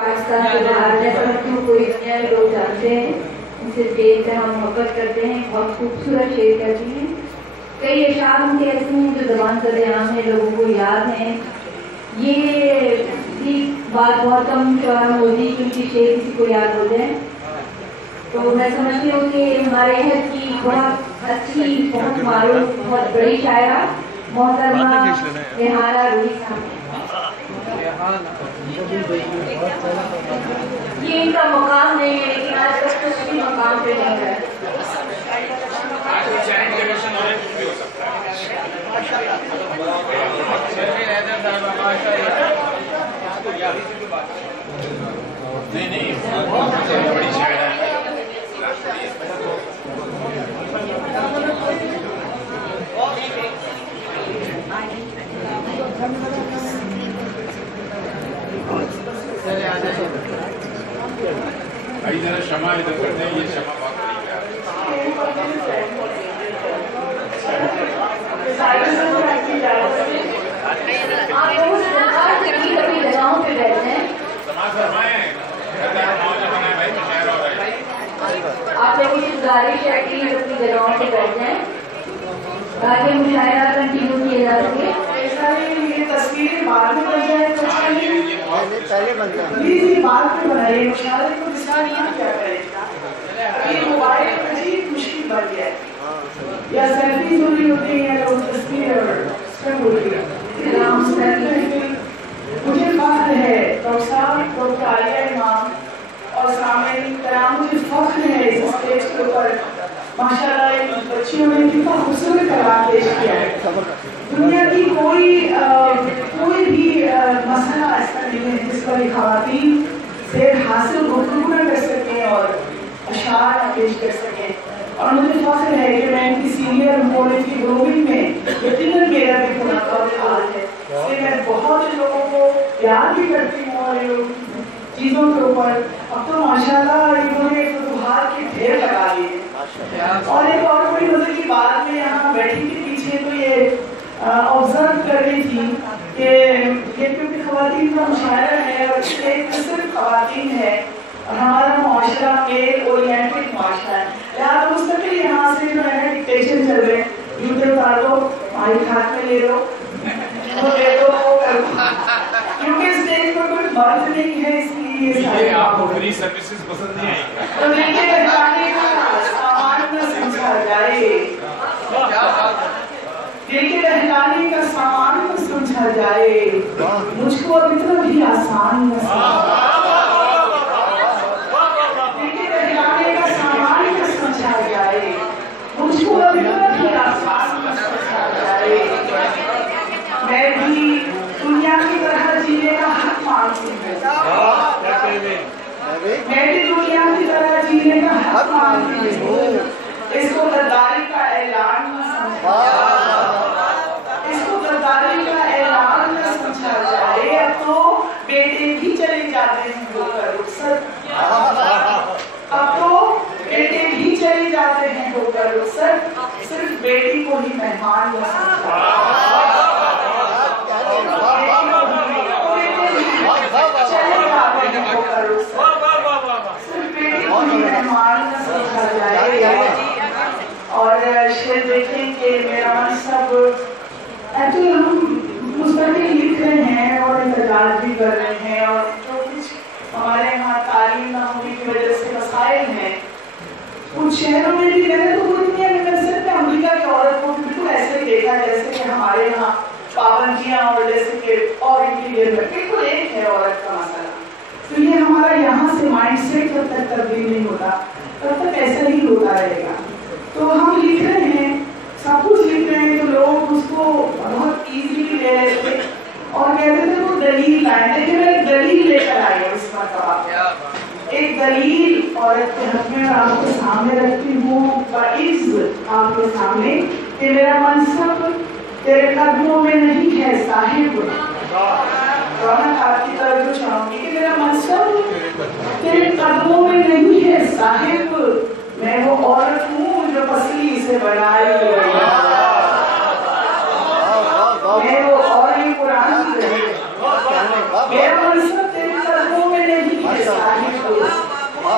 پاکستان کے باہر میں سمجھتی ہوں کوئی دنیا میں لوگ جانتے ہیں، ان سے بے انتہا محبت کرتے ہیں، بہت خوبصورت شعر کرتی ہیں. کئی اشعار ان کے ایسے ہیں جو زبان زد عام ہے، لوگوں کو یاد ہیں. یہ بھی بات بہت کم شعراء میں ہوتی ہے کہ ان کی شعر کسی کو یاد ہو جائے. تو میں سمجھتی ہوں کہ ہمارے عہد کی بہت اچھی، بہت معروف، بہت بڑی شاعرہ محترمہ ریحانہ روحی صاحب، یہ ان کا مقام نہیں ہے لیکن آج تک کچھ بھی مقام پہ نہیں ہے. شمع ادھر کرتے ہیں، یہ شمع بہت قریب آپ لوگوں کی گزارش ہے کہ اپنی جگہوں پہ بیٹھ جائیں تاکہ مشاعرہ کنٹینیو کیے جا سکے. یہ تصویریں بعد میں بن جائے تو پہلے بن جائے پلیز، یہ بعد میں بنائیے. مشاعرے کو دسا نہیں کیا کرے گا، یہ موبائل عجیب مشکل بن گیا ہے. یا سیلفیز ہو رہی ہوتی ہیں یا لوگ تصویر سب ہو رہی ہے. مجھے فخر ہے ڈاکٹر صاحب، ڈاکٹر عالیہ امام اور سامعین کرام، مجھے فخر ہے اس اسٹیج کے اوپر ماشاءاللہ ان بچیوں نے کتنا خوبصورت کلام پیش کیا ہے. دنیا کی کوئی بھی مسئلہ ایسا نہیں ہے جس پر یہ خواتین سے حاصل گفتگو نہ کر سکیں اور اشعار نہ پیش کر سکیں. اور مجھے فخر ہے کہ میں ان کی سینئر کالج کی گروہنگ میں یقیناً میرا بھی پورا حال ہے کہ میں بہت لوگوں کو یاد بھی کرتی ہوں اور چیزوں کے اوپر. اب تو ماشاءاللہ انہوں نے فتوحات کے ڈھیر لگا لیے. اور ایک اور بڑی مزے کی بات، میں یہاں بیٹھی تھی پیچھے تو یہ آبزرو کر رہی تھی کہ یہ کیونکہ خواتین کا مشاعرہ ہے اور ایک صرف خواتین ہے اور ہمارا معاشرہ میل اورینٹڈ معاشرہ ہے، لہٰذا مستقل یہاں سے جو ہے ڈکٹیشن چل رہے ہیں. جوتے اتار دو، مائک ہاتھ میں لے لو، وہ دے دو، وہ کر دو، کیونکہ اسٹیج پر کوئی مرد نہیں ہے اس لیے آپ کو فری سروسز پسند نہیں آئی. تو دیکھیے بہتانے کا سامان نہ سمجھا جائے، دیکھیے بہتانے کا سامان نہ سمجھا جائے، مجھ کو اب اتنا بھی آسان نہ سمجھا. دیکھیے بہتانے کا سامان نہ سمجھا جائے، مجھ کو اب اتنا بھی آسان نہ سمجھا جائے. میں بھی دنیا کی طرح جینے کا حق مانگتی ہوں، میں بھی دنیا کی طرح جینے کا حق مانگتی ہوں. اس کو غداری کا اعلان نہ سمجھا جائے، اس کو غداری کا اعلان نہ سمجھا جائے. اب تو بیٹے بھی چلے جاتے ہیں ہو کر رخصت، اب تو بیٹے بھی چلے جاتے ہیں ہو کر رخصت، صرف بیٹی کو ہی مہمان نہ سمجھا. اور شعر دیکھیں کہ میرا منصب ایکچولی ہم مستقل لکھ رہے ہیں اور احتجاج بھی کر رہے ہیں، اور جو کچھ ہمارے یہاں تعلیم نہ ہونے کی وجہ سے مسائل ہیں کچھ شہروں میں بھی رہے تو وہ دنیا میں کر سکتے ہیں. امریکہ کی عورت کو بالکل ایسے دیکھا جیسے کہ ہمارے یہاں پابندیاں اور جیسے کہ اور انٹیریئر میں بالکل ایک ہے عورت کا مسئلہ. تو یہ ہمارا یہاں سے مائنڈ سیٹ جب تک تبدیل نہیں ہوتا تب تک ایسا ہی ہوتا رہے گا. تو ہم لکھ رہے ہیں، سب کچھ لکھ رہے ہیں، تو لوگ اس کو بہت ایزیلی لے رہے تھے اور کہتے تھے وہ دلیل لائیں. لیکن میں ایک دلیل لے کر آئی ہوں اس مرتبہ، ایک دلیل عورت کے حق میں آپ کے سامنے رکھتی ہوں بعز آپ کے سامنے کہ میرا منصب تیرے قدموں میں نہیں ہے صاحب. رونق آپ کی طرف چاہوں گی کہ میرا منصب تیرے قدموں میں نہیں ہے صاحب، میں وہ عورت ہوں جو پسلی سے بنائی گئی، میں وہ اور قرآن کی رہی. میرا منصب تیرے قدموں میں نہیں